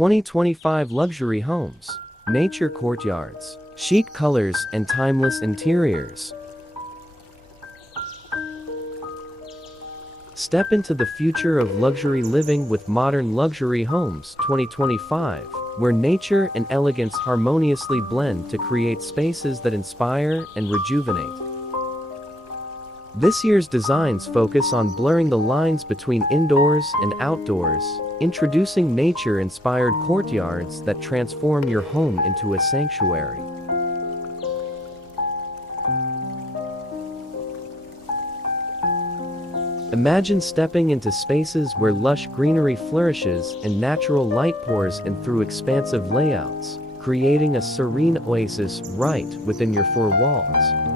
2025 luxury homes, nature courtyards, chic colors and timeless interiors. Step into the future of luxury living with modern luxury homes 2025, where nature and elegance harmoniously blend to create spaces that inspire and rejuvenate. This year's designs focus on blurring the lines between indoors and outdoors, introducing nature-inspired courtyards that transform your home into a sanctuary. Imagine stepping into spaces where lush greenery flourishes and natural light pours in through expansive layouts, creating a serene oasis right within your four walls.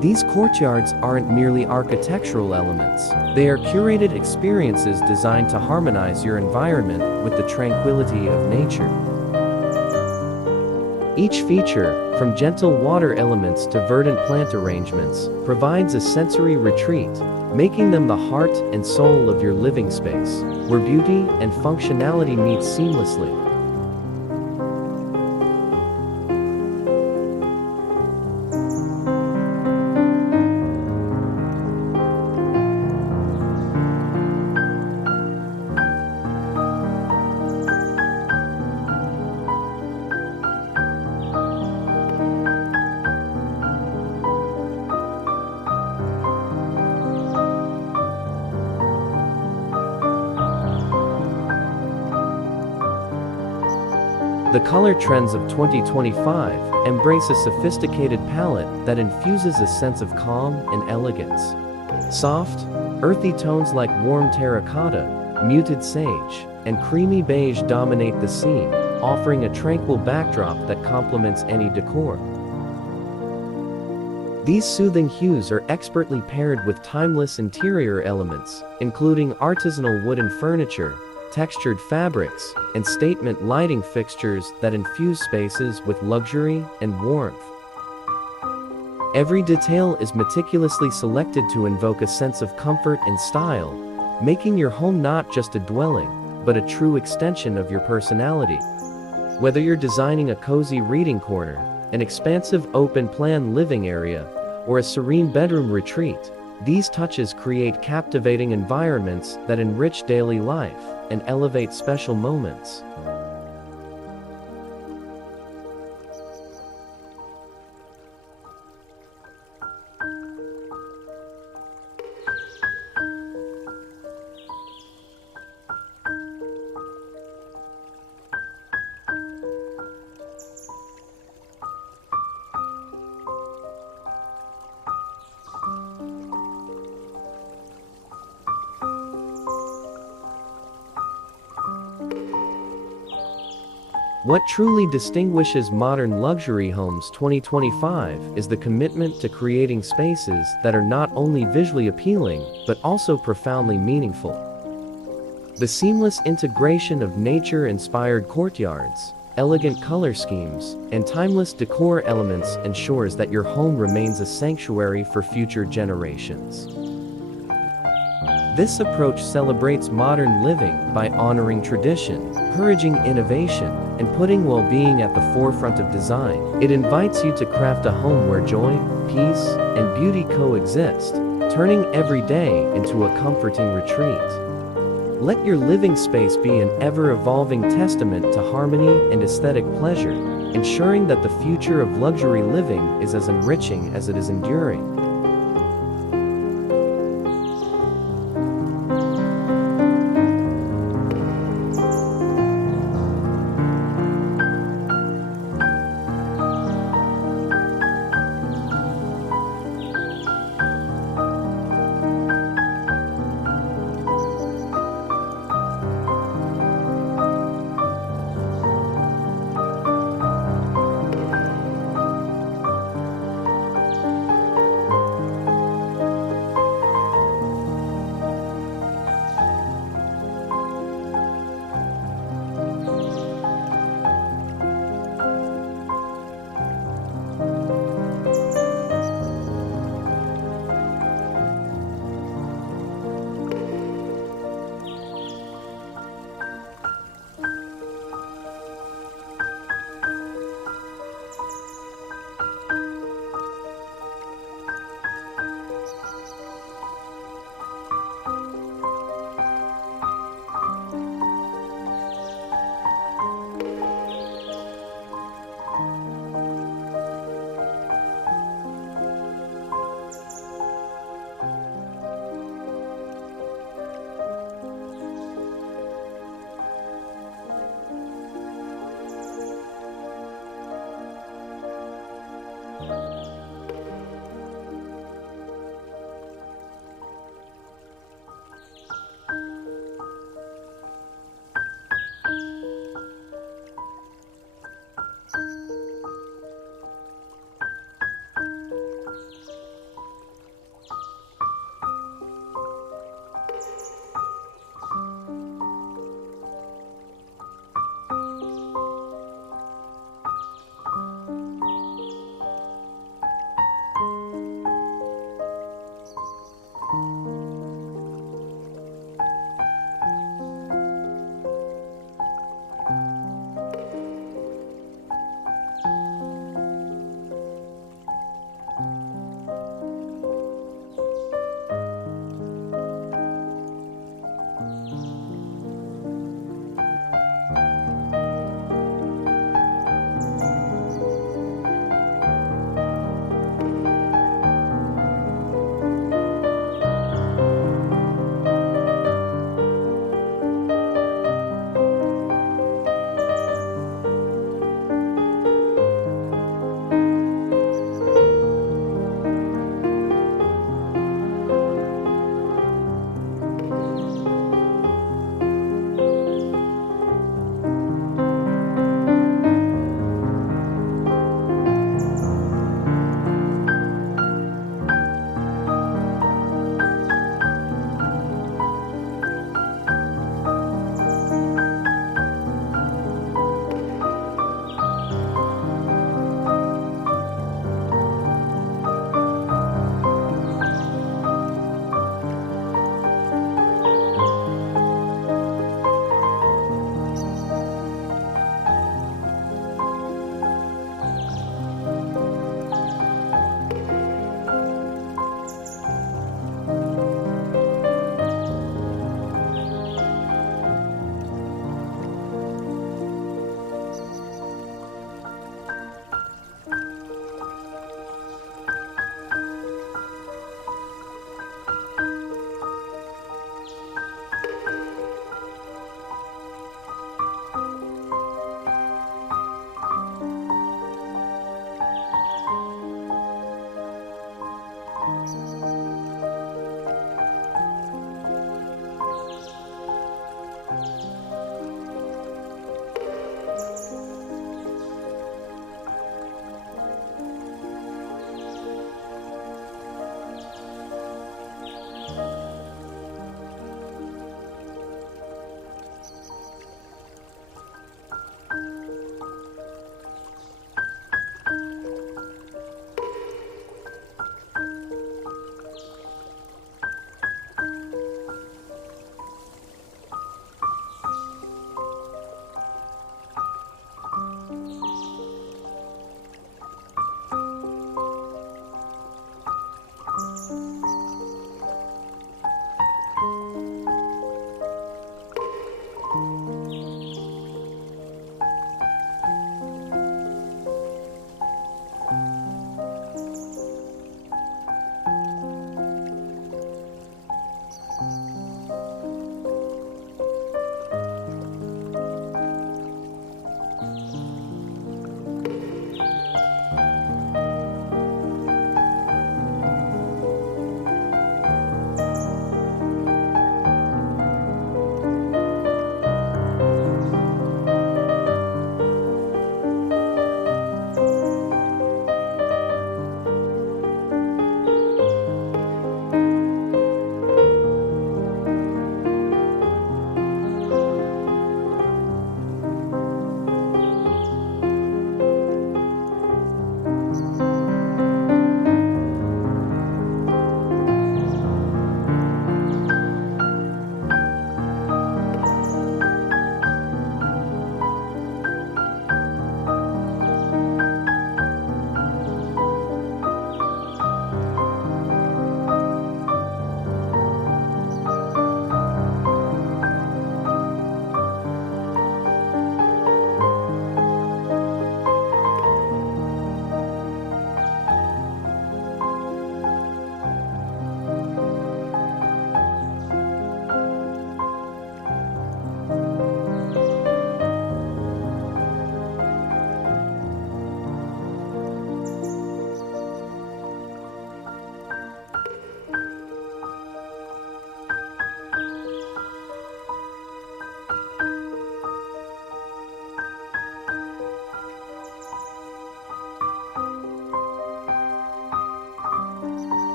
These courtyards aren't merely architectural elements, they are curated experiences designed to harmonize your environment with the tranquility of nature. Each feature, from gentle water elements to verdant plant arrangements, provides a sensory retreat, making them the heart and soul of your living space, where beauty and functionality meet seamlessly. The color trends of 2025 embrace a sophisticated palette that infuses a sense of calm and elegance. Soft, earthy tones like warm terracotta, muted sage, and creamy beige dominate the scene, offering a tranquil backdrop that complements any decor. These soothing hues are expertly paired with timeless interior elements, including artisanal wooden furniture, textured fabrics, and statement lighting fixtures that infuse spaces with luxury and warmth. Every detail is meticulously selected to invoke a sense of comfort and style, making your home not just a dwelling, but a true extension of your personality. Whether you're designing a cozy reading corner, an expansive open-plan living area, or a serene bedroom retreat, these touches create captivating environments that enrich daily life and elevate special moments. What truly distinguishes modern luxury homes 2025 is the commitment to creating spaces that are not only visually appealing, but also profoundly meaningful. The seamless integration of nature-inspired courtyards, elegant color schemes, and timeless decor elements ensures that your home remains a sanctuary for future generations. This approach celebrates modern living by honoring tradition, encouraging innovation, and putting well-being at the forefront of design. It invites you to craft a home where joy, peace, and beauty coexist, turning every day into a comforting retreat. Let your living space be an ever-evolving testament to harmony and aesthetic pleasure, ensuring that the future of luxury living is as enriching as it is enduring.